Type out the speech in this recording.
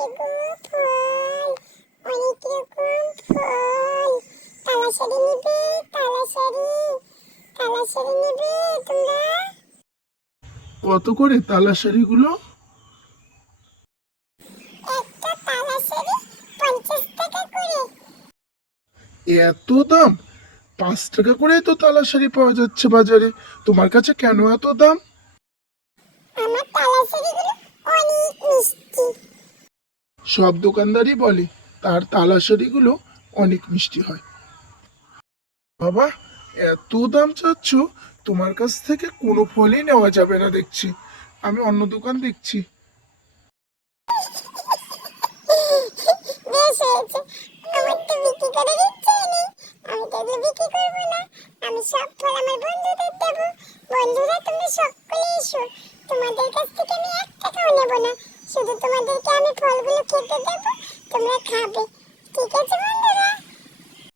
নেবে গো ফল, অনেক রকম ফল। তালাশাড়ি নেবে, তালাশাড়ি নেবে তোমরা? কত করে তালাশাড়িগুলো? একটা তালাশাড়ি 50 টাকা করে। এত দাম? 5 টাকা করে তো তালাশাড়ি পাওয়া যাচ্ছে বাজারে, তোমার কাছে কেন এত দাম? আমার তালাশাড়িগুলো অনেক মিষ্টি। সব দোকানদারই বলে তার তালাশাড়িগুলো অনেক মিষ্টি হয়। বাবা, এত দাম চাচ্ছ? তোমার কাছ থেকে কোনো ফলই নেওয়া যাবে না দেখছি, আমি অন্য দোকান দেখছি। বেশ হয়েছে, আমার তো বিক্রি করার ইচ্ছেই নেই। আমি তো এগুলো বিক্রি করবো না, আমি সব ফল আমার বন্ধুদের দেবো। বন্ধুরা তোমরা সকলে এসো, তোমাদের কাছ থেকে আমি 1 টাকাও নেবো না, শুধু তোমাদেরকে আমি ফলগুলো খেতে দেবো, তোমরা খাবে।